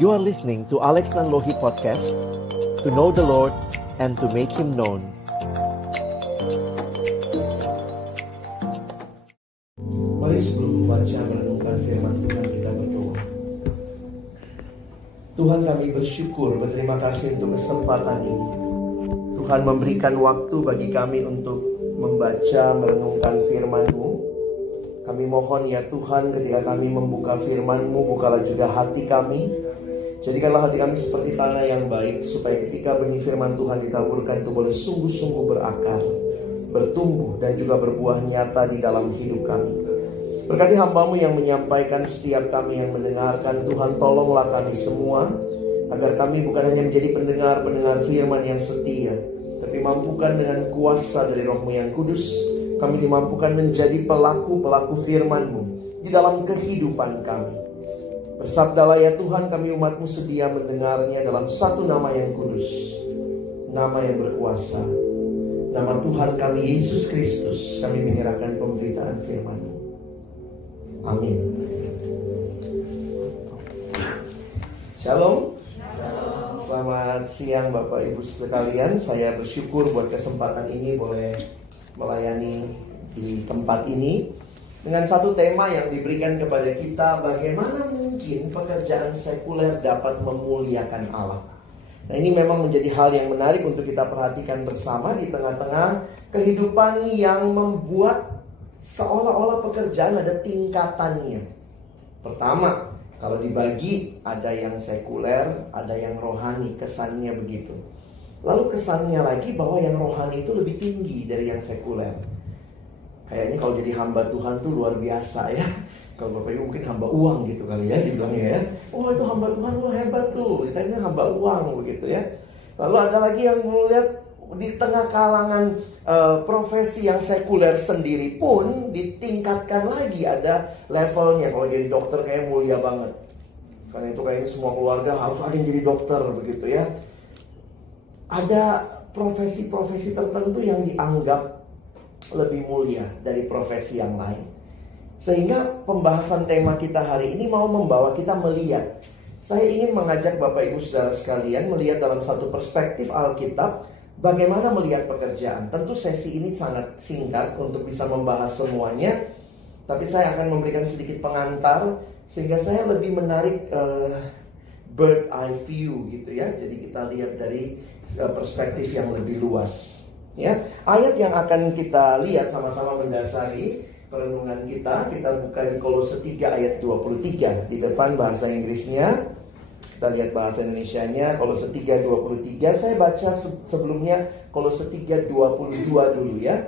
You are listening to Alex Nanlohi Podcast, to know the Lord and to make Him known. Mari sebelum membaca merenungkan firman Tuhan kita berdoa. Tuhan, kami bersyukur, berterima kasih untuk kesempatan ini. Tuhan memberikan waktu bagi kami untuk membaca, merenungkan firman-Mu. Kami mohon ya Tuhan, ketika kami membuka firman-Mu, bukalah juga hati kami. Jadikanlah hati kami seperti tanah yang baik, supaya ketika benih firman Tuhan ditaburkan itu boleh sungguh-sungguh berakar, bertumbuh dan juga berbuah nyata di dalam hidup kami. Berkati hamba-Mu yang menyampaikan, setiap kami yang mendengarkan. Tuhan, tolonglah kami semua, agar kami bukan hanya menjadi pendengar firman yang setia, tapi mampukan dengan kuasa dari Roh-Mu yang kudus, kami dimampukan menjadi pelaku-pelaku firman-Mu di dalam kehidupan kami. Bersabdalah ya Tuhan, kami umat-Mu sedia mendengarnya dalam satu nama yang kudus, nama yang berkuasa, nama Tuhan kami Yesus Kristus. Kami menyerahkan pemberitaan firman-Mu. Amin. Shalom. Selamat siang Bapak Ibu sekalian. Saya bersyukur buat kesempatan ini boleh melayani di tempat ini dengan satu tema yang diberikan kepada kita, bagaimana mungkin pekerjaan sekuler dapat memuliakan Allah. Nah, ini memang menjadi hal yang menarik untuk kita perhatikan bersama di tengah-tengah kehidupan yang membuat seolah-olah pekerjaan ada tingkatannya. Pertama, kalau dibagi ada yang sekuler, ada yang rohani, kesannya begitu. Lalu kesannya lagi bahwa yang rohani itu lebih tinggi dari yang sekuler. Kayaknya kalau jadi hamba Tuhan tuh luar biasa ya. Kalau Bapak Ibu mungkin hamba uang gitu kali ya dibilangnya ya. Oh itu hamba Tuhan, wah hebat tuh. Ditanya hamba uang begitu ya. Lalu ada lagi yang melihat di tengah kalangan profesi yang sekuler sendiri pun ditingkatkan lagi, ada levelnya. Kalau jadi dokter kayak mulia banget. Karena itu kayaknya semua keluarga harus ada yang jadi dokter begitu ya. Ada profesi-profesi tertentu yang dianggap lebih mulia dari profesi yang lain. Sehingga pembahasan tema kita hari ini mau membawa kita melihat. Saya ingin mengajak Bapak Ibu Saudara sekalian melihat dalam satu perspektif Alkitab, bagaimana melihat pekerjaan. Tentu sesi ini sangat singkat untuk bisa membahas semuanya, tapi saya akan memberikan sedikit pengantar sehingga saya lebih menarik bird eye view gitu ya. Jadi kita lihat dari perspektif yang lebih luas. Ya, ayat yang akan kita lihat sama-sama mendasari perenungan kita buka di Kolose 3 ayat 23. Di depan bahasa Inggrisnya, kita lihat bahasa Indonesianya, Kolose 3:23. Saya baca sebelumnya Kolose 3:22 dulu ya.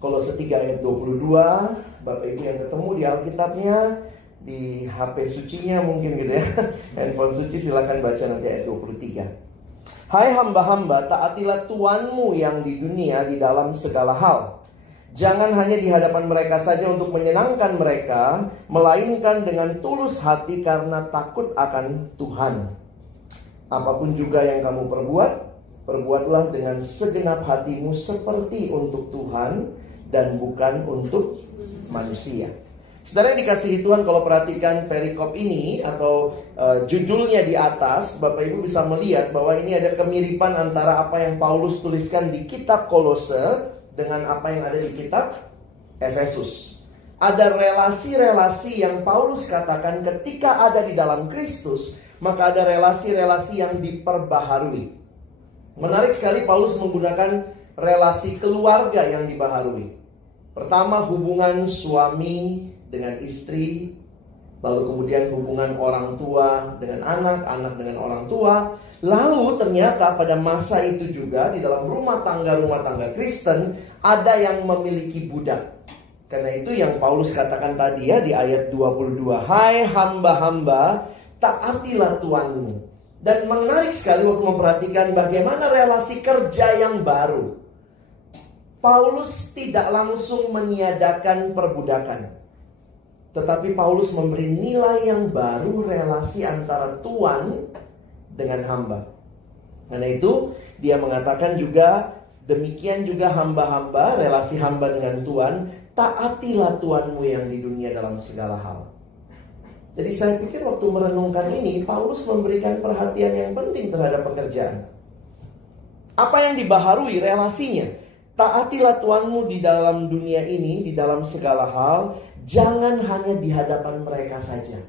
Kolose 3 ayat 22. Bapak Ibu yang ketemu di Alkitabnya, di HP sucinya mungkin gitu ya, handphone suci, silakan baca nanti ayat 23. Hai hamba-hamba, taatilah Tuanmu yang di dunia di dalam segala hal. Jangan hanya di hadapan mereka saja untuk menyenangkan mereka, melainkan dengan tulus hati karena takut akan Tuhan. Apapun juga yang kamu perbuat, perbuatlah dengan segenap hatimu seperti untuk Tuhan dan bukan untuk manusia. Saudara yang dikasihi Tuhan, kalau perhatikan perikop ini atau judulnya di atas, Bapak Ibu bisa melihat bahwa ini ada kemiripan antara apa yang Paulus tuliskan di kitab Kolose dengan apa yang ada di kitab Efesus. Ada relasi-relasi yang Paulus katakan ketika ada di dalam Kristus, maka ada relasi-relasi yang diperbaharui. Menarik sekali Paulus menggunakan relasi keluarga yang dibaharui. Pertama, hubungan suami dengan istri, lalu kemudian hubungan orang tua dengan anak, anak dengan orang tua. Lalu ternyata pada masa itu juga di dalam rumah tangga Kristen ada yang memiliki budak. Karena itu yang Paulus katakan tadi ya di ayat 22. Hai hamba-hamba, taatilah Tuanmu. Dan menarik sekali waktu memperhatikan bagaimana relasi kerja yang baru. Paulus tidak langsung meniadakan perbudakan. Tetapi Paulus memberi nilai yang baru, relasi antara tuan dengan hamba. Karena itu dia mengatakan juga, demikian juga hamba-hamba, relasi hamba dengan tuan, taatilah Tuanmu yang di dunia dalam segala hal. Jadi saya pikir waktu merenungkan ini, Paulus memberikan perhatian yang penting terhadap pekerjaan. Apa yang dibaharui relasinya? Taatilah Tuhanmu di dalam dunia ini, di dalam segala hal. Jangan hanya di hadapan mereka saja.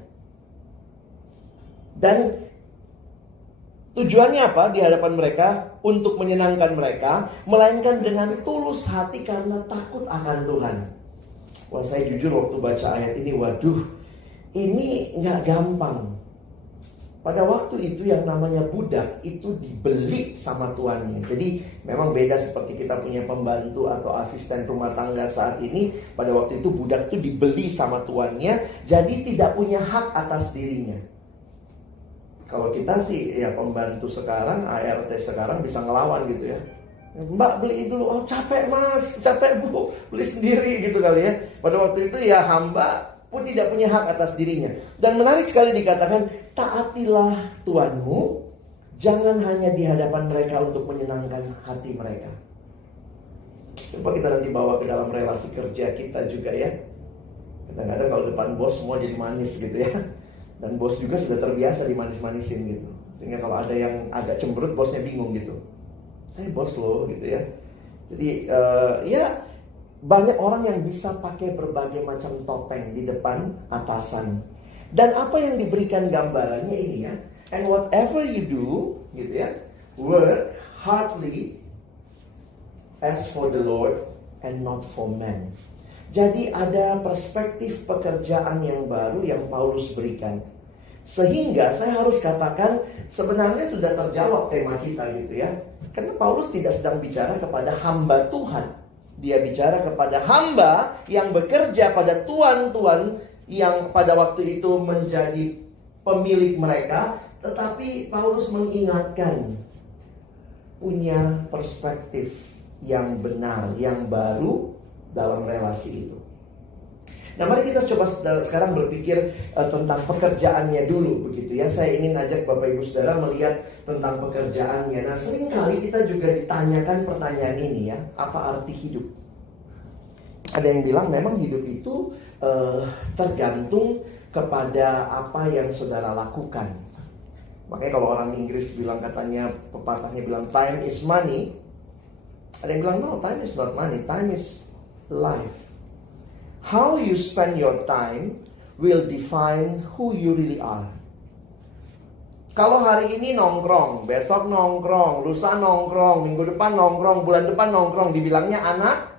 Dan tujuannya apa di hadapan mereka? Untuk menyenangkan mereka, melainkan dengan tulus hati karena takut akan Tuhan. Wah, saya jujur waktu baca ayat ini, waduh, ini gak gampang. Pada waktu itu yang namanya budak itu dibeli sama tuannya. Jadi memang beda seperti kita punya pembantu atau asisten rumah tangga saat ini. Pada waktu itu budak itu dibeli sama tuannya, jadi tidak punya hak atas dirinya. Kalau kita sih ya pembantu sekarang, ART sekarang bisa ngelawan gitu ya. Mbak beli dulu, oh capek mas, capek bu, beli sendiri gitu kali ya. Pada waktu itu ya hamba pun tidak punya hak atas dirinya. Dan menarik sekali dikatakan, taatilah Tuhanmu, jangan hanya di hadapan mereka untuk menyenangkan hati mereka. Coba kita nanti bawa ke dalam relasi kerja kita juga ya. Kadang-kadang kalau depan bos semua jadi manis gitu ya. Dan bos juga sudah terbiasa dimanis-manisin gitu. Sehingga kalau ada yang agak cemberut, bosnya bingung gitu. Saya bos loh gitu ya. Jadi ya banyak orang yang bisa pakai berbagai macam topeng di depan atasan. Dan apa yang diberikan gambarannya ini ya. And whatever you do, gitu ya, work hardly as for the Lord and not for men. Jadi ada perspektif pekerjaan yang baru yang Paulus berikan. Sehingga saya harus katakan sebenarnya sudah terjawab tema kita gitu ya. Karena Paulus tidak sedang bicara kepada hamba Tuhan. Dia bicara kepada hamba yang bekerja pada tuan-tuan yang pada waktu itu menjadi pemilik mereka. Tetapi Paulus mengingatkan punya perspektif yang benar, yang baru dalam relasi itu. Nah, mari kita coba sekarang berpikir tentang pekerjaannya dulu begitu ya. Saya ingin ajak Bapak Ibu Saudara melihat tentang pekerjaannya. Nah, seringkali kita juga ditanyakan pertanyaan ini ya, apa arti hidup? Ada yang bilang memang hidup itu tergantung kepada apa yang saudara lakukan. Makanya kalau orang Inggris bilang, katanya pepatahnya bilang time is money. Ada yang bilang no, time is not money, time is life. How you spend your time will define who you really are. Kalau hari ini nongkrong, besok nongkrong, lusa nongkrong, minggu depan nongkrong, bulan depan nongkrong, dibilangnya anak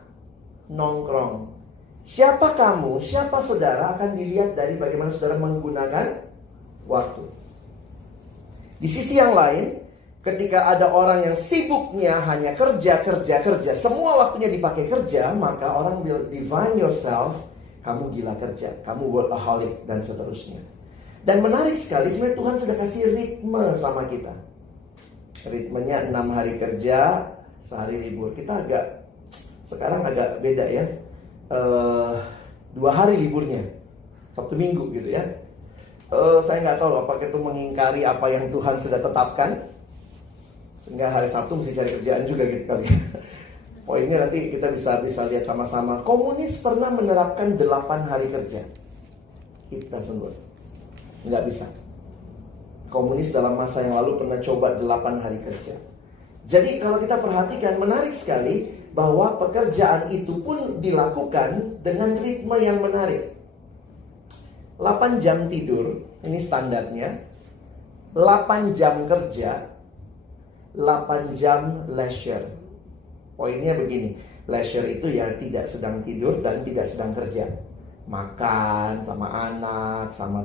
nongkrong. Siapa kamu, siapa saudara akan dilihat dari bagaimana saudara menggunakan waktu. Di sisi yang lain, ketika ada orang yang sibuknya hanya kerja, semua waktunya dipakai kerja, maka orang will define yourself, kamu gila kerja, kamu workaholic, dan seterusnya. Dan menarik sekali, sebenarnya Tuhan sudah kasih ritme sama kita. Ritmenya 6 hari kerja, sehari libur. Kita sekarang agak beda ya. 2 hari liburnya, Sabtu Minggu gitu ya. Saya nggak tahu apakah itu mengingkari apa yang Tuhan sudah tetapkan, sehingga hari Sabtu mesti cari kerjaan juga gitu kali. Poinnya nanti kita bisa lihat sama-sama. Komunis pernah menerapkan 8 hari kerja. Kita sungguh nggak bisa. Komunis dalam masa yang lalu pernah coba 8 hari kerja. Jadi kalau kita perhatikan, menarik sekali bahwa pekerjaan itu pun dilakukan dengan ritme yang menarik. 8 jam tidur, ini standarnya. 8 jam kerja, 8 jam leisure. Poinnya begini, leisure itu ya tidak sedang tidur dan tidak sedang kerja. Makan sama anak, sama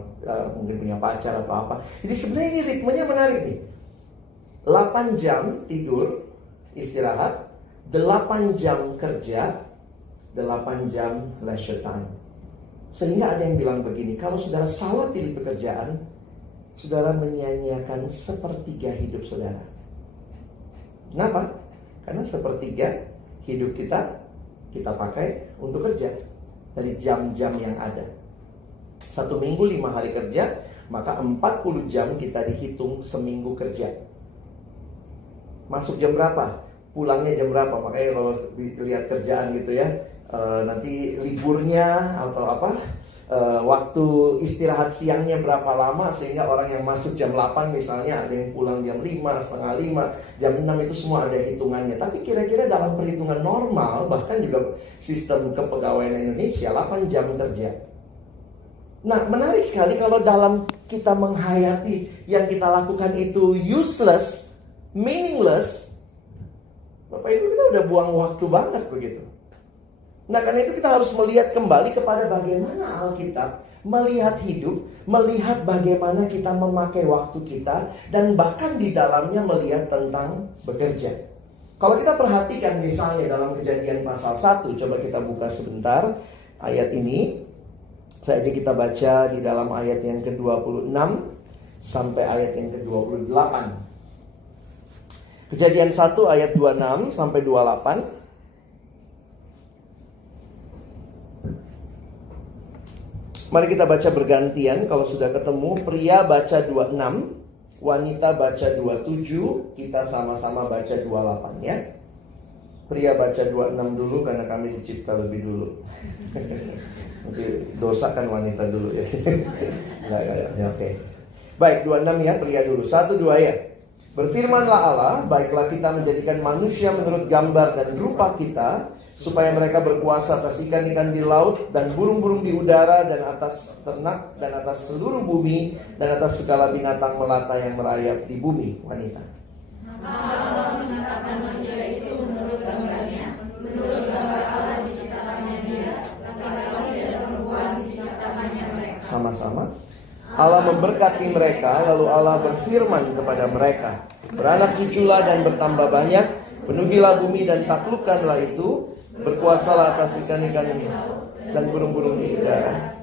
mungkin punya pacar atau apa. Jadi sebenarnya ini ritmenya menarik nih. 8 jam tidur, istirahat, 8 jam kerja, 8 jam leisure time. Sehingga ada yang bilang begini, kalau saudara salah pilih pekerjaan, saudara menyia-nyiakan sepertiga hidup saudara. Kenapa? Karena sepertiga hidup kita pakai untuk kerja dari jam-jam yang ada. 1 minggu 5 hari kerja, maka 40 jam kita dihitung seminggu kerja. Masuk jam berapa? Pulangnya jam berapa? Makanya kalau lihat kerjaan gitu ya, nanti liburnya atau apa, waktu istirahat siangnya berapa lama, sehingga orang yang masuk jam 8 misalnya, ada yang pulang jam 5, setengah 5, jam 6, itu semua ada hitungannya. Tapi kira-kira dalam perhitungan normal, bahkan juga sistem kepegawaian Indonesia, 8 jam kerja. Nah, menarik sekali kalau dalam kita menghayati yang kita lakukan itu useless, meaningless, Bapak Ibu, kita udah buang waktu banget begitu. Nah, karena itu kita harus melihat kembali kepada bagaimana Alkitab melihat hidup, melihat bagaimana kita memakai waktu kita, dan bahkan di dalamnya melihat tentang bekerja. Kalau kita perhatikan misalnya dalam Kejadian pasal 1, coba kita buka sebentar ayat ini. Saja kita baca di dalam ayat yang ke-26 sampai ayat yang ke-28. Kejadian 1 ayat 26 sampai 28. Mari kita baca bergantian. Kalau sudah ketemu, pria baca 26, wanita baca 27, kita sama-sama baca 28 ya. Pria baca 26 dulu karena kami dicipta lebih dulu. Nanti dosa kan wanita dulu ya. Oke. Baik, 26 ya, pria dulu. 1, 2 ya. Berfirmanlah Allah, baiklah kita menjadikan manusia menurut gambar dan rupa kita, supaya mereka berkuasa atas ikan-ikan di laut dan burung-burung di udara dan atas ternak dan atas seluruh bumi dan atas segala binatang melata yang merayap di bumi. Wanita. Allah menetapkan manusia itu menurut gambarnya, menurut gambar Allah diciptakannya dia, laki-laki dan perempuan diciptakannya mereka. Sama-sama. Allah memberkati mereka, lalu Allah berfirman kepada mereka, beranak cuculah dan bertambah banyak, penuhilah bumi dan taklukkanlah itu, berkuasalah atas ikan-ikan dan burung-burung di udara.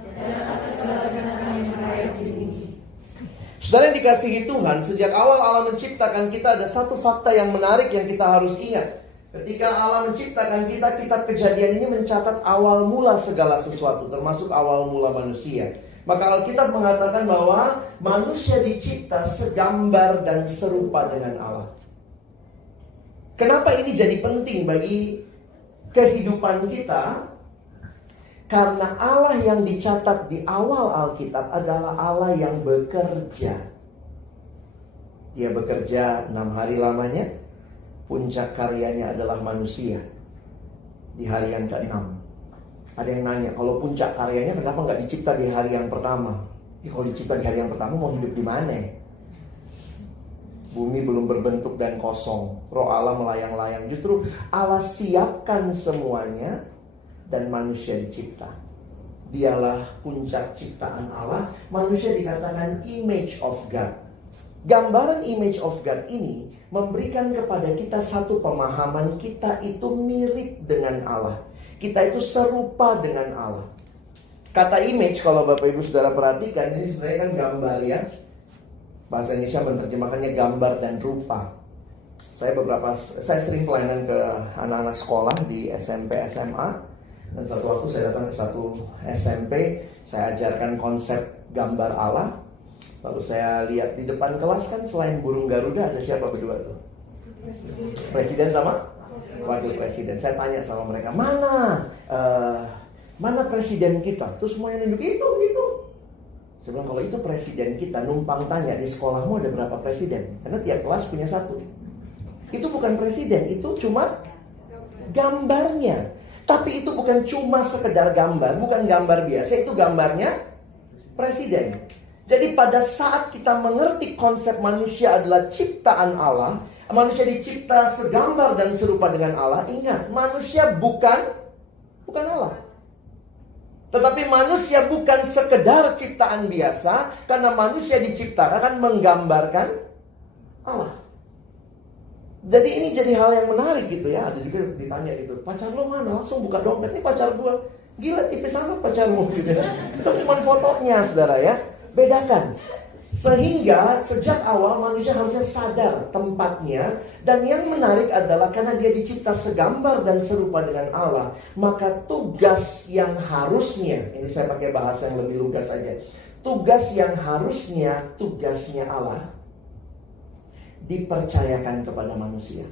Saudara yang dikasihi Tuhan, sejak awal Allah menciptakan kita, ada satu fakta yang menarik yang kita harus ingat. Ketika Allah menciptakan kita, kitab Kejadian ini mencatat awal mula segala sesuatu, termasuk awal mula manusia. Maka Alkitab mengatakan bahwa manusia dicipta segambar dan serupa dengan Allah. Kenapa ini jadi penting bagi kehidupan kita? Karena Allah yang dicatat di awal Alkitab adalah Allah yang bekerja. Dia bekerja 6 hari lamanya. Puncak karyanya adalah manusia di hari yang ke-6. Ada yang nanya, kalau puncak karyanya kenapa nggak dicipta di hari yang pertama? Kalau dicipta di hari yang pertama mau hidup di mana? Bumi belum berbentuk dan kosong, roh Allah melayang-layang. Justru Allah siapkan semuanya dan manusia dicipta. Dialah puncak ciptaan Allah. Manusia dikatakan image of God. Gambaran image of God ini memberikan kepada kita satu pemahaman, kita itu mirip dengan Allah. Kita itu serupa dengan Allah. Kata image, kalau Bapak Ibu Saudara perhatikan, ini sebenarnya kan gambar ya. Bahasa Indonesia menerjemahkannya gambar dan rupa. Saya sering pelayanan ke anak-anak sekolah di SMP, SMA. Dan satu waktu saya datang ke satu SMP, saya ajarkan konsep gambar Allah. Lalu saya lihat di depan kelas kan selain burung Garuda ada siapa berdua tuh? Presiden sama wakil presiden. Saya tanya sama mereka, mana presiden kita? Terus semuanya nunjuk itu. Saya bilang, kalau itu presiden kita, numpang tanya di sekolahmu ada berapa presiden? Karena tiap kelas punya satu. Itu bukan presiden, itu cuma gambarnya. Tapi itu bukan cuma sekedar gambar, bukan gambar biasa, itu gambarnya presiden. Jadi pada saat kita mengerti konsep manusia adalah ciptaan Allah, manusia dicipta segambar dan serupa dengan Allah. Ingat, manusia bukan Allah. Tetapi manusia bukan sekedar ciptaan biasa, karena manusia diciptakan menggambarkan Allah. Jadi ini jadi hal yang menarik gitu ya. Ada juga ditanya gitu, pacar lo mana? Langsung buka dompet, ini pacar gua. Gila, tipis sama pacarmu gitu ya. Itu cuma fotonya, saudara ya. Bedakan. Sehingga sejak awal manusia harusnya sadar tempatnya. Dan yang menarik adalah karena dia dicipta segambar dan serupa dengan Allah, maka tugas yang harusnya, ini saya pakai bahasa yang lebih lugas saja, tugas yang harusnya tugasnya Allah dipercayakan kepada manusia.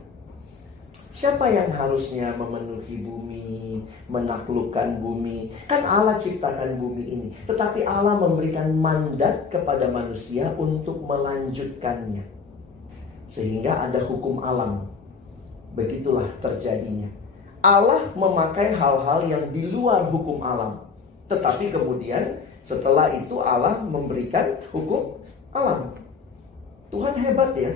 Siapa yang harusnya memenuhi bumi, menaklukkan bumi? Kan Allah ciptakan bumi ini. Tetapi Allah memberikan mandat kepada manusia untuk melanjutkannya. Sehingga ada hukum alam. Begitulah terjadinya. Allah memakai hal-hal yang di luar hukum alam. Tetapi kemudian setelah itu Allah memberikan hukum alam. Tuhan hebat ya.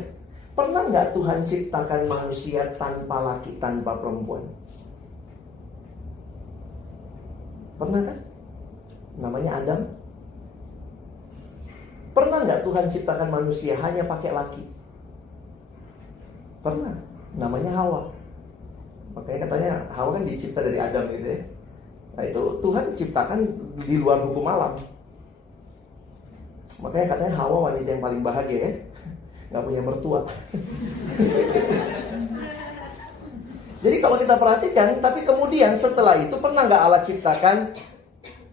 Pernah nggak Tuhan ciptakan manusia tanpa laki, tanpa perempuan? Pernah kan? Namanya Adam. Pernah nggak Tuhan ciptakan manusia hanya pakai laki? Pernah. Namanya Hawa. Makanya katanya Hawa kan dicipta dari Adam gitu ya. Nah itu Tuhan ciptakan di luar hukum alam. Makanya katanya Hawa wanita yang paling bahagia ya. Gak punya mertua. Jadi kalau kita perhatikan, tapi kemudian setelah itu pernah gak Allah ciptakan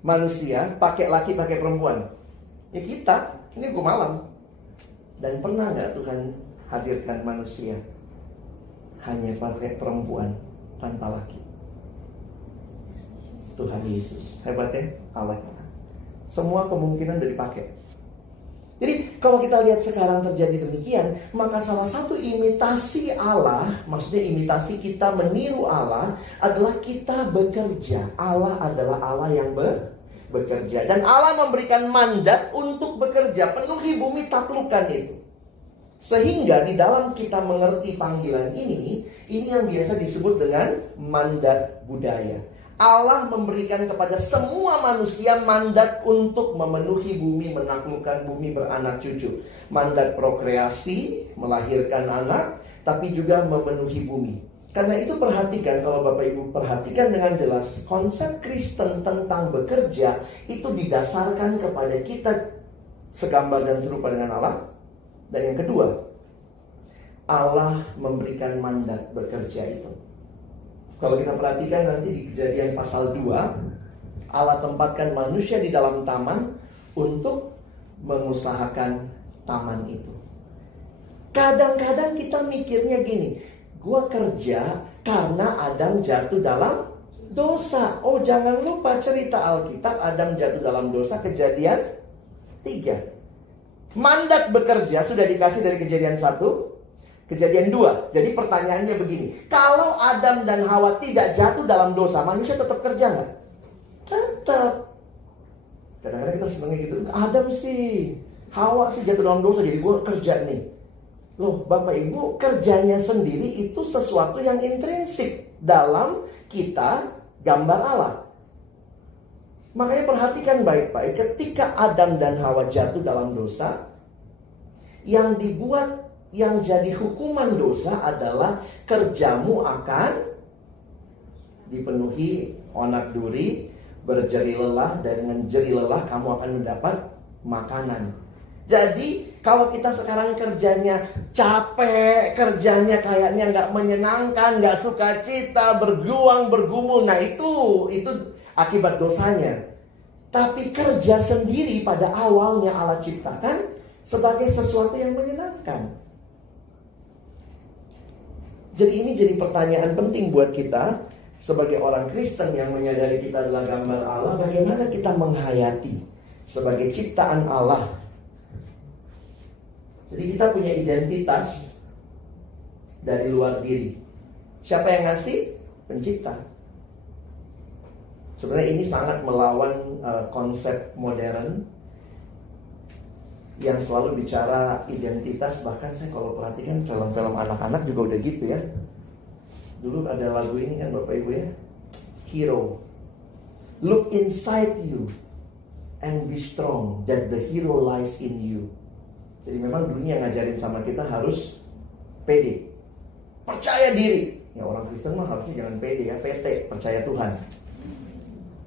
manusia pakai laki, pakai perempuan? Ya kita, ini hukum alam. Dan pernah gak Tuhan hadirkan manusia hanya pakai perempuan tanpa laki? Tuhan Yesus, hebat ya Allah. Semua kemungkinan udah dipakai. Jadi kalau kita lihat sekarang terjadi demikian, maka salah satu imitasi Allah, maksudnya imitasi kita meniru Allah, adalah kita bekerja. Allah adalah Allah yang bekerja. Dan Allah memberikan mandat untuk bekerja. Penuhi bumi, taklukkan itu. Sehingga di dalam kita mengerti panggilan ini yang biasa disebut dengan mandat budaya. Allah memberikan kepada semua manusia mandat untuk memenuhi bumi, menaklukkan bumi, beranak cucu. Mandat prokreasi, melahirkan anak, tapi juga memenuhi bumi. Karena itu perhatikan, kalau Bapak Ibu perhatikan dengan jelas, konsep Kristen tentang bekerja itu didasarkan kepada kita segambar dan serupa dengan Allah. Dan yang kedua, Allah memberikan mandat bekerja itu. Kalau kita perhatikan nanti di Kejadian pasal 2, Allah tempatkan manusia di dalam taman untuk mengusahakan taman itu. Kadang-kadang kita mikirnya gini, gua kerja karena Adam jatuh dalam dosa. Oh, jangan lupa cerita Alkitab, Adam jatuh dalam dosa, Kejadian 3. Mandat bekerja sudah dikasih dari Kejadian 1, Kejadian 2. Jadi pertanyaannya begini, kalau Adam dan Hawa tidak jatuh dalam dosa, manusia tetap kerja nggak? Tetap. Kadang-kadang kita senangnya gitu, Adam sih, Hawa sih jatuh dalam dosa, jadi gue kerja nih. Loh Bapak Ibu, kerjanya sendiri itu sesuatu yang intrinsik dalam kita gambar Allah. Makanya perhatikan baik-baik, ketika Adam dan Hawa jatuh dalam dosa, yang dibuat, yang jadi hukuman dosa adalah kerjamu akan dipenuhi onak duri, berjeri lelah, dan dengan jeri lelah kamu akan mendapat makanan. Jadi kalau kita sekarang kerjanya capek, kerjanya kayaknya nggak menyenangkan, nggak sukacita, berjuang, bergumul, nah itu akibat dosanya. Tapi kerja sendiri pada awalnya Allah ciptakan sebagai sesuatu yang menyenangkan. Jadi ini jadi pertanyaan penting buat kita sebagai orang Kristen yang menyadari kita adalah gambar Allah. Bagaimana kita menghayati sebagai ciptaan Allah? Jadi kita punya identitas dari luar diri. Siapa yang ngasih? Pencipta. Sebenarnya ini sangat melawan konsep modern yang selalu bicara identitas. Bahkan saya kalau perhatikan film-film anak-anak juga udah gitu ya. Dulu ada lagu ini kan Bapak Ibu ya, Hero. Look inside you and be strong, that the hero lies in you. Jadi memang dunia ngajarin sama kita harus pede, percaya diri. Ya orang Kristen mah harusnya jangan pede ya, PT, percaya Tuhan.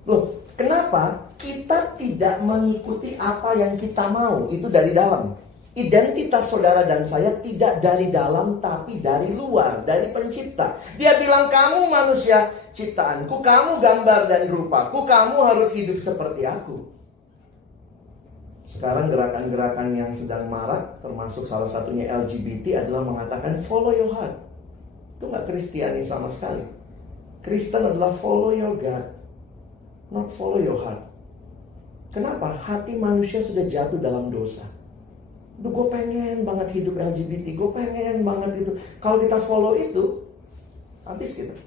Loh, kenapa kita tidak mengikuti apa yang kita mau? Itu dari dalam. Identitas saudara dan saya tidak dari dalam, tapi dari luar, dari pencipta. Dia bilang, kamu manusia ciptaanku, kamu gambar dan rupaku, kamu harus hidup seperti aku. Sekarang gerakan-gerakan yang sedang marak, termasuk salah satunya LGBT, adalah mengatakan follow your heart. Itu nggak Kristiani sama sekali. Kristen adalah follow your God, not follow your heart. Kenapa? Hati manusia sudah jatuh dalam dosa. Duh, gue pengen banget hidup LGBT, gue pengen banget itu. Kalau kita follow itu, habis kita.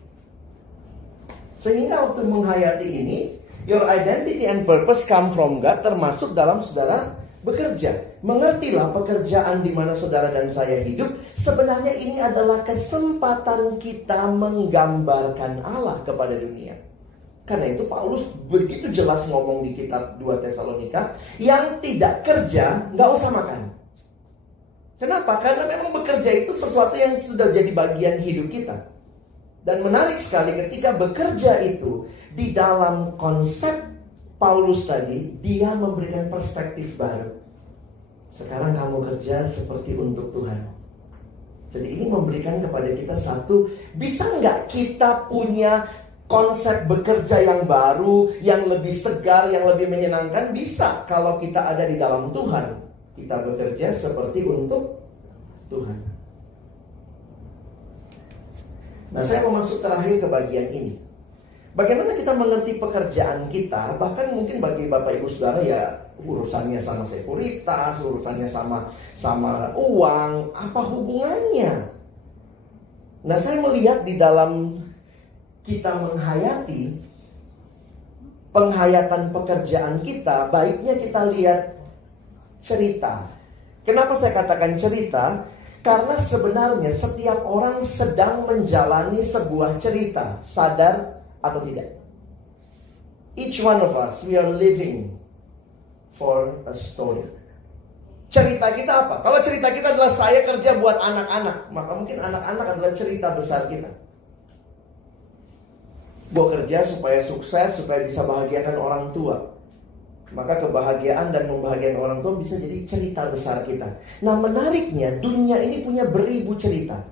Sehingga waktu menghayati ini, your identity and purpose come from God, termasuk dalam saudara bekerja. Mengertilah pekerjaan di mana saudara dan saya hidup. Sebenarnya ini adalah kesempatan kita menggambarkan Allah kepada dunia. Karena itu Paulus begitu jelas ngomong di kitab 2 Tesalonika, yang tidak kerja nggak usah makan. Kenapa? Karena memang bekerja itu sesuatu yang sudah jadi bagian hidup kita. Dan menarik sekali ketika bekerja itu di dalam konsep Paulus tadi, dia memberikan perspektif baru. Sekarang kamu kerja seperti untuk Tuhan. Jadi ini memberikan kepada kita satu, bisa nggak kita punya konsep bekerja yang baru, yang lebih segar, yang lebih menyenangkan? Bisa kalau kita ada di dalam Tuhan. Kita bekerja seperti untuk Tuhan. Nah, saya mau masuk terakhir ke bagian ini. Bagaimana kita mengerti pekerjaan kita? Bahkan mungkin bagi Bapak Ibu Saudara ya, urusannya sama sekuritas, urusannya sama uang, apa hubungannya? Nah, saya melihat di dalam kita menghayati penghayatan pekerjaan kita, baiknya kita lihat cerita. Kenapa saya katakan cerita? Karena sebenarnya setiap orang sedang menjalani sebuah cerita, sadar atau tidak. Each one of us, we are living for a story. Cerita kita apa? Kalau cerita kita adalah saya kerja buat anak-anak, maka mungkin anak-anak adalah cerita besar kita. Gue kerja supaya sukses, supaya bisa bahagiakan orang tua. Maka kebahagiaan dan membahagiakan orang tua bisa jadi cerita besar kita. Nah, menariknya dunia ini punya beribu cerita.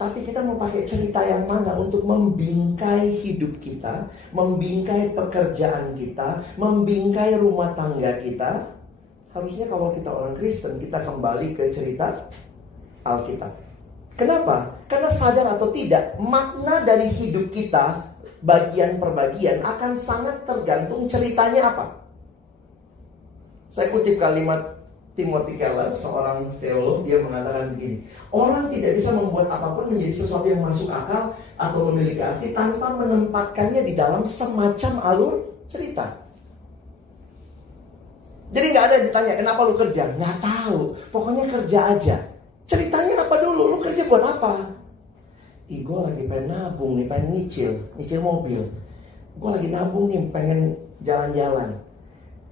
Tapi kita mau pakai cerita yang mana untuk membingkai hidup kita, membingkai pekerjaan kita, membingkai rumah tangga kita? Harusnya kalau kita orang Kristen, kita kembali ke cerita Alkitab. Kenapa? Karena sadar atau tidak, makna dari hidup kita bagian per bagian akan sangat tergantung ceritanya apa. Saya kutip kalimat Timothy Keller, seorang teolog, dia mengatakan begini: orang tidak bisa membuat apapun menjadi sesuatu yang masuk akal atau memiliki arti tanpa menempatkannya di dalam semacam alur cerita. Jadi nggak ada yang ditanya, kenapa lu kerja? Nggak tahu, pokoknya kerja aja. Ceritanya apa dulu? Lu kerja buat apa? Gue lagi pengen nabung nih, pengen nyicil mobil. Gue lagi nabung nih, pengen jalan-jalan.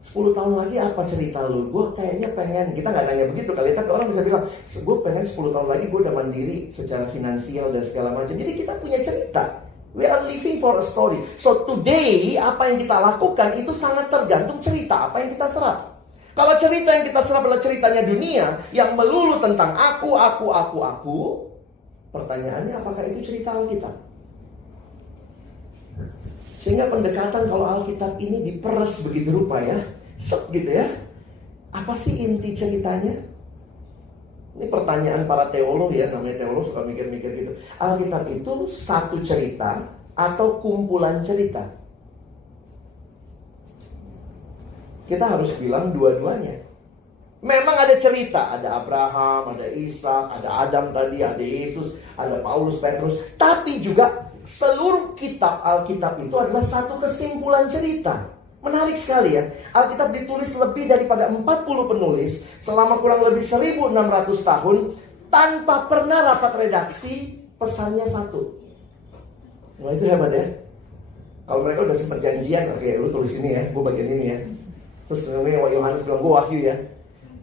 10 tahun lagi apa cerita lu? Gue kayaknya pengen, kita gak nanya begitu kali, tapi orang bisa bilang, gue pengen 10 tahun lagi gue udah mandiri secara finansial dan segala macam. Jadi kita punya cerita. We are living for a story. So today, apa yang kita lakukan itu sangat tergantung cerita apa yang kita serap. Kalau cerita yang kita serap adalah ceritanya dunia, yang melulu tentang aku, pertanyaannya apakah itu cerita Alkitab? Sehingga pendekatan kalau Alkitab ini diperes begitu rupa ya, gitu ya. Apa sih inti ceritanya? Ini pertanyaan para teolog ya, namanya teolog suka mikir-mikir gitu. Alkitab itu satu cerita atau kumpulan cerita? Kita harus bilang dua-duanya. Memang ada cerita, ada Abraham, ada Ishak, ada Adam tadi, ada Yesus, ada Paulus, Petrus. Tapi juga seluruh kitab Alkitab itu adalah satu kesimpulan cerita. Menarik sekali ya. Alkitab ditulis lebih daripada 40 penulis selama kurang lebih 1600 tahun tanpa pernah rapat redaksi, pesannya satu. Nah itu hebat ya. Kalau mereka udah sempat janjian, oke lu tulis ini ya, gue bagian ini ya. Terus namanya Yohanes bilang, gue Wahyu ya.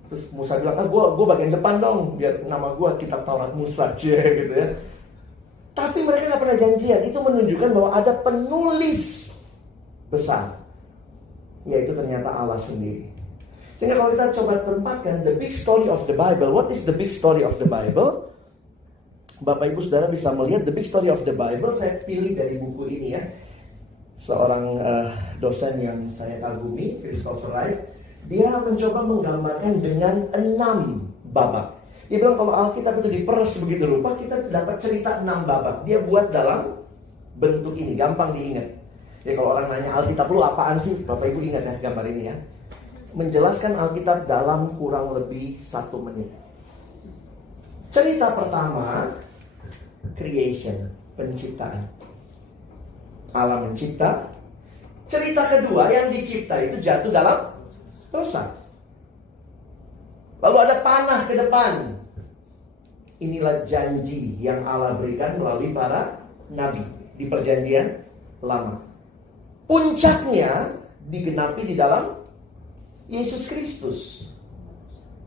Terus Musa bilang, gue bagian depan dong, biar nama gue kitab Taurat Musa aja gitu ya. Tapi mereka gak pernah janjian. Itu menunjukkan bahwa ada penulis besar, yaitu ternyata Allah sendiri. Sehingga kalau kita coba tempatkan the big story of the Bible. What is the big story of the Bible? Bapak Ibu Saudara bisa melihat the big story of the Bible. Saya pilih dari buku ini ya. Seorang dosen yang saya kagumi, Christopher Wright, dia mencoba menggambarkan dengan 6 babak. Dia bilang kalau Alkitab itu diperes begitu rupa, kita dapat cerita 6 babak. Dia buat dalam bentuk ini, gampang diingat. Ya kalau orang nanya Alkitab lu apaan sih? Bapak Ibu ingat ya gambar ini ya. Menjelaskan Alkitab dalam kurang lebih 1 menit. Cerita pertama, creation, penciptaan. Allah mencipta. Cerita kedua, yang dicipta itu jatuh dalam dosa. Lalu ada panah ke depan. Inilah janji yang Allah berikan melalui para nabi di perjanjian lama. Puncaknya digenapi di dalam Yesus Kristus.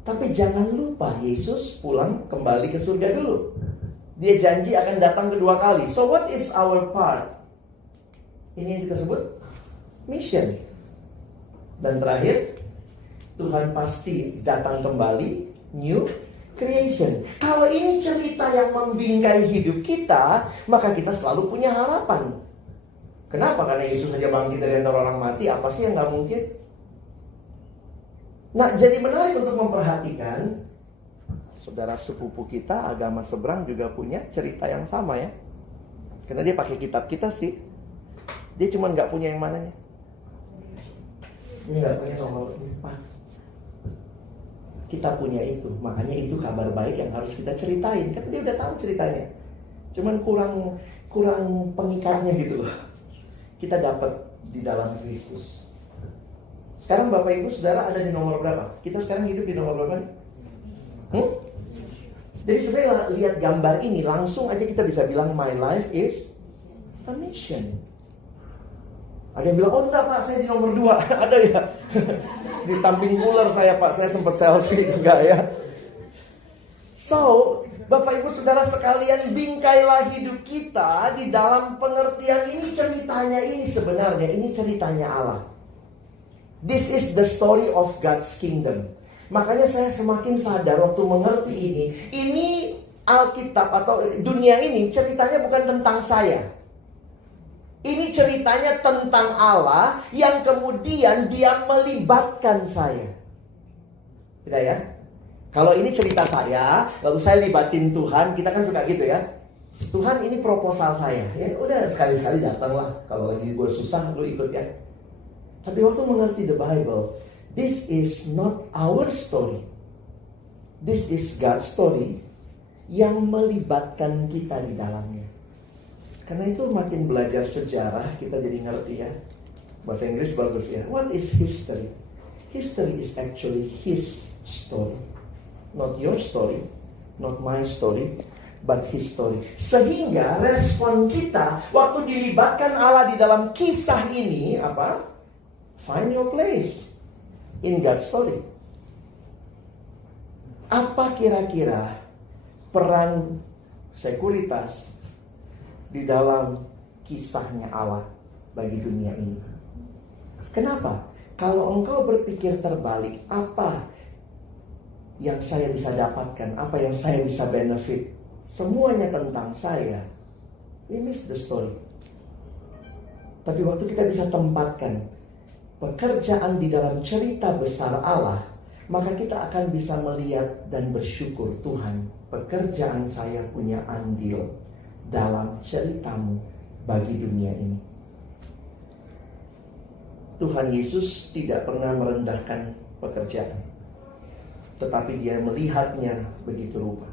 Tapi jangan lupa Yesus pulang kembali ke surga dulu. Dia janji akan datang kedua kali. So what is our part? Ini yang disebut mission. Dan terakhir, Tuhan pasti datang kembali, new creation. Kalau ini cerita yang membingkai hidup kita, maka kita selalu punya harapan. Kenapa? Karena Yesus saja bangkit dari antara orang mati, apa sih yang gak mungkin? Nah, jadi menarik untuk memperhatikan, saudara sepupu kita, agama seberang juga punya cerita yang sama ya. Karena dia pakai kitab kita sih. Dia cuma gak punya yang mananya. Dia gak punya nomor 4. Kita punya itu, makanya itu kabar baik yang harus kita ceritain. Karena dia udah tahu ceritanya, cuman kurang pengikatnya gitu loh. Kita dapat di dalam Kristus. Sekarang Bapak Ibu Saudara ada di nomor berapa? Kita sekarang hidup di nomor berapa nih? Jadi sebenarnya lihat gambar ini, langsung aja kita bisa bilang my life is a mission. Ada yang bilang, oh enggak Pak, saya di nomor 2. Ada ya? Di samping cooler saya Pak, saya sempat selfie. Enggak ya? So, Bapak Ibu Saudara sekalian, bingkailah hidup kita di dalam pengertian ini. Ceritanya ini sebenarnya, ini ceritanya Allah. This is the story of God's kingdom. Makanya saya semakin sadar waktu mengerti ini Alkitab atau dunia ini ceritanya bukan tentang saya. Ini ceritanya tentang Allah yang kemudian dia melibatkan saya. Tidak ya? Kalau ini cerita saya, lalu saya libatin Tuhan, kita kan suka gitu ya. Tuhan ini proposal saya. Ya udah sekali-sekali datanglah. Kalau lagi gue susah, lu ikut ya. Tapi waktu mengerti the Bible, this is not our story. This is God's story yang melibatkan kita di dalamnya. Karena itu makin belajar sejarah kita jadi ngerti ya. Bahasa Inggris bagus ya. What is history? History is actually His story. Not your story, not my story, but His story. Sehingga respon kita waktu dilibatkan Allah di dalam kisah ini apa? Find your place in God's story. Apa kira-kira peran sekuritas di dalam kisahnya Allah bagi dunia ini? Kenapa? Kalau engkau berpikir terbalik, apa yang saya bisa dapatkan, apa yang saya bisa benefit, semuanya tentang saya, we miss the story. Tapi waktu kita bisa tempatkan pekerjaan di dalam cerita besar Allah, maka kita akan bisa melihat dan bersyukur, Tuhan, pekerjaan saya punya andil dalam ceritamu bagi dunia ini. Tuhan Yesus tidak pernah merendahkan pekerjaan, tetapi dia melihatnya begitu rupa.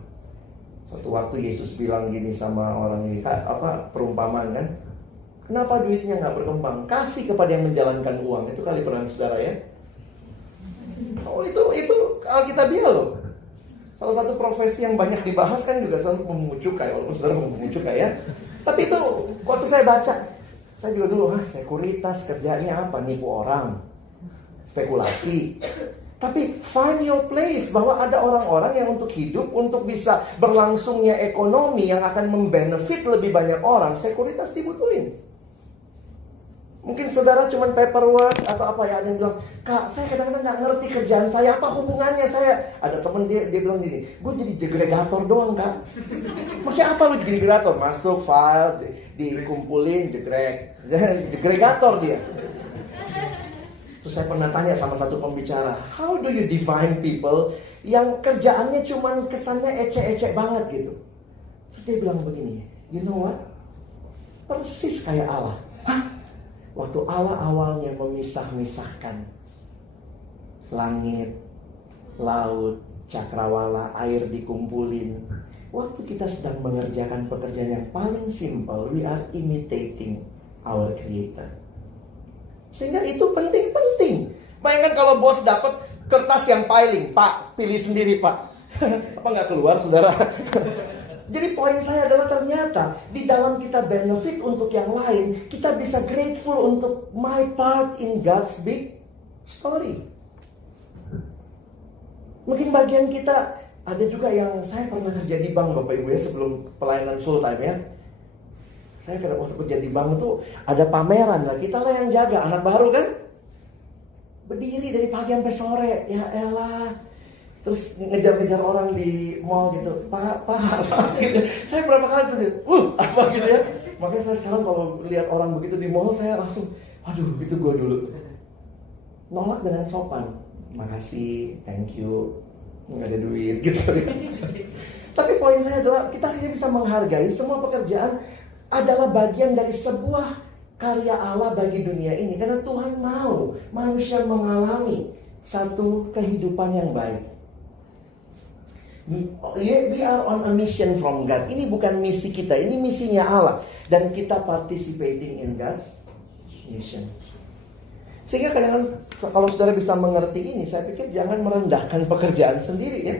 Satu waktu Yesus bilang gini sama orang ini, perumpamaan kan? Kenapa duitnya gak berkembang? Kasih kepada yang menjalankan uang. Itu kali peran saudara ya. Oh itu Alkitabiah loh. Salah satu profesi yang banyak dibahas kan juga selalu memungut cukai. Walaupun saudara memungut cukai ya. Tapi itu waktu saya baca, saya juga dulu, sekuritas kerjanya apa? Nipu orang, spekulasi. Tapi find your place, bahwa ada orang-orang yang untuk hidup, untuk bisa berlangsungnya ekonomi yang akan membenefit lebih banyak orang, sekuritas dibutuhin. Mungkin saudara cuma paperwork atau apa ya, ada yang bilang, Kak, saya kadang-kadang gak ngerti kerjaan saya, apa hubungannya saya? Ada temen dia bilang gini, gue jadi jegregator doang Kak. Maksudnya apa lu jadi jegregator? Masuk file, dikumpulin, jegregator dia. Terus saya pernah tanya sama satu pembicara, how do you define people yang kerjaannya cuman kesannya ecek-ecek banget gitu. Terus dia bilang begini, you know what? Persis kayak Allah. Hah? Waktu Allah awalnya memisah-misahkan langit, laut, cakrawala, air dikumpulin. Waktu kita sedang mengerjakan pekerjaan yang paling simple, we are imitating our Creator. Sehingga itu penting-penting. Bayangkan kalau bos dapat kertas yang piling, Pak, pilih sendiri Pak. Apa nggak keluar, saudara? Jadi poin saya adalah ternyata di dalam kita benefit untuk yang lain, kita bisa grateful untuk my part in God's big story. Mungkin bagian kita, ada juga yang saya pernah kerja di bank Bapak Ibu ya, sebelum pelayanan full time ya. Saya kira waktu kerja di bank itu ada pameran lah, kita lah yang jaga, anak baru kan. Berdiri dari pagi sampai sore, ya elah. Terus ngejar-ngejar orang di mall gitu, Pak, gitu. Saya berapa kali tuh, apa gitu ya. Makanya saya sekarang kalau lihat orang begitu di mall, saya langsung, aduh, itu gue dulu. Nolak dengan sopan, makasih, thank you, nggak ada duit gitu. Tapi poin saya adalah kita hanya bisa menghargai semua pekerjaan adalah bagian dari sebuah karya Allah bagi dunia ini. Karena Tuhan mau manusia mengalami satu kehidupan yang baik. We are on a mission from God. Ini bukan misi kita, ini misinya Allah. Dan kita participating in God's mission. Sehingga kadang-kadang kalau saudara bisa mengerti ini, saya pikir jangan merendahkan pekerjaan sendiri ya.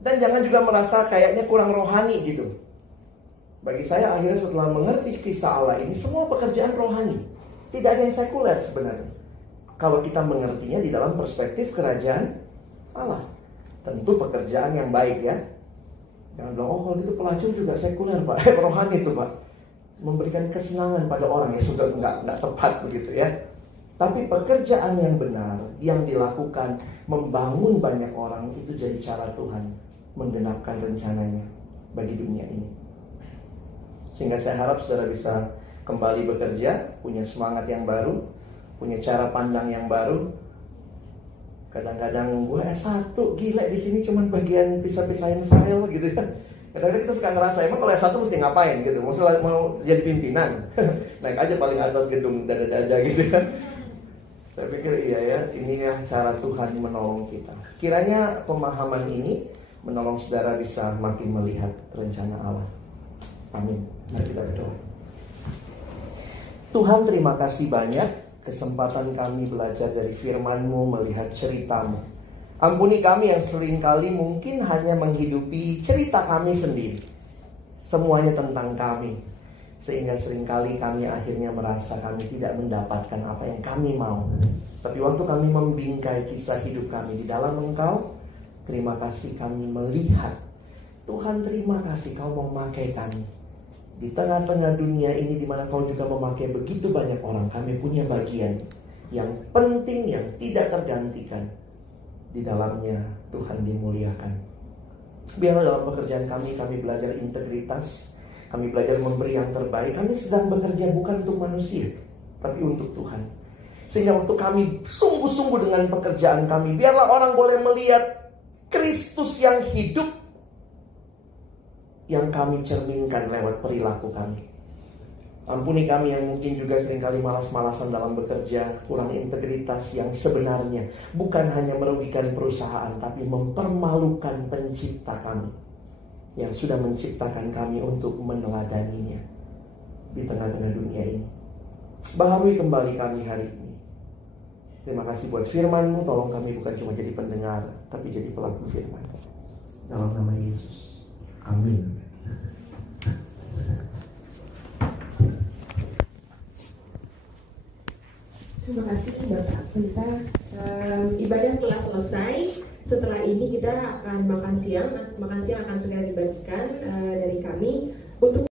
Dan jangan juga merasa kayaknya kurang rohani gitu. Bagi saya akhirnya setelah mengerti kisah Allah ini, semua pekerjaan rohani. Tidak ada yang sekuler sebenarnya. Kalau kita mengertinya di dalam perspektif kerajaan Allah. Tentu pekerjaan yang baik ya. Jangan bilang, oh kalau gitu pelacur juga sekuler Pak. Rohani itu Pak. Memberikan kesenangan pada orang ya sudah nggak tepat begitu ya. Tapi pekerjaan yang benar, yang dilakukan membangun banyak orang, itu jadi cara Tuhan menggenapkan rencananya bagi dunia ini. Sehingga saya harap saudara bisa kembali bekerja, punya semangat yang baru, punya cara pandang yang baru. Kadang-kadang gue S1 gila di sini cuman bagian pisah-pisahin file gitu ya. Kadang-kadang kita suka ngerasa emang kalau S1 mesti ngapain gitu. Mau jadi pimpinan, naik aja paling atas gedung dada-dada gitu ya. Saya pikir iya ya, ini ya cara Tuhan menolong kita. Kiranya pemahaman ini menolong saudara bisa makin melihat rencana Allah. Amin. Mari kita berdoa. Tuhan, terima kasih banyak kesempatan kami belajar dari firman-Mu, melihat cerita-Mu. Ampuni kami yang seringkali mungkin hanya menghidupi cerita kami sendiri. Semuanya tentang kami. Sehingga seringkali kami akhirnya merasa kami tidak mendapatkan apa yang kami mau. Tapi waktu kami membingkai kisah hidup kami di dalam Engkau, terima kasih kami melihat. Tuhan, terima kasih Kau memakai kami. Di tengah-tengah dunia ini di mana Kau juga memakai begitu banyak orang, kami punya bagian yang penting, yang tidak tergantikan. Di dalamnya Tuhan dimuliakan. Biarlah dalam pekerjaan kami belajar integritas, kami belajar memberi yang terbaik. Kami sedang bekerja bukan untuk manusia, tapi untuk Tuhan. Sehingga waktu kami sungguh-sungguh dengan pekerjaan kami, biarlah orang boleh melihat Kristus yang hidup, yang kami cerminkan lewat perilaku kami. Ampuni kami yang mungkin juga seringkali malas-malasan dalam bekerja, kurang integritas yang sebenarnya bukan hanya merugikan perusahaan, tapi mempermalukan pencipta kami yang sudah menciptakan kami untuk meneladaninya di tengah-tengah dunia ini. Baharui kembali kami hari ini. Terima kasih buat firman-Mu. Tolong kami bukan cuma jadi pendengar, tapi jadi pelaku firman. Dalam nama Yesus. Amin. Terima kasih Bapak Pendeta. Ibadah telah selesai. Setelah ini kita akan makan siang. Makan siang akan segera dibagikan dari kami. Untuk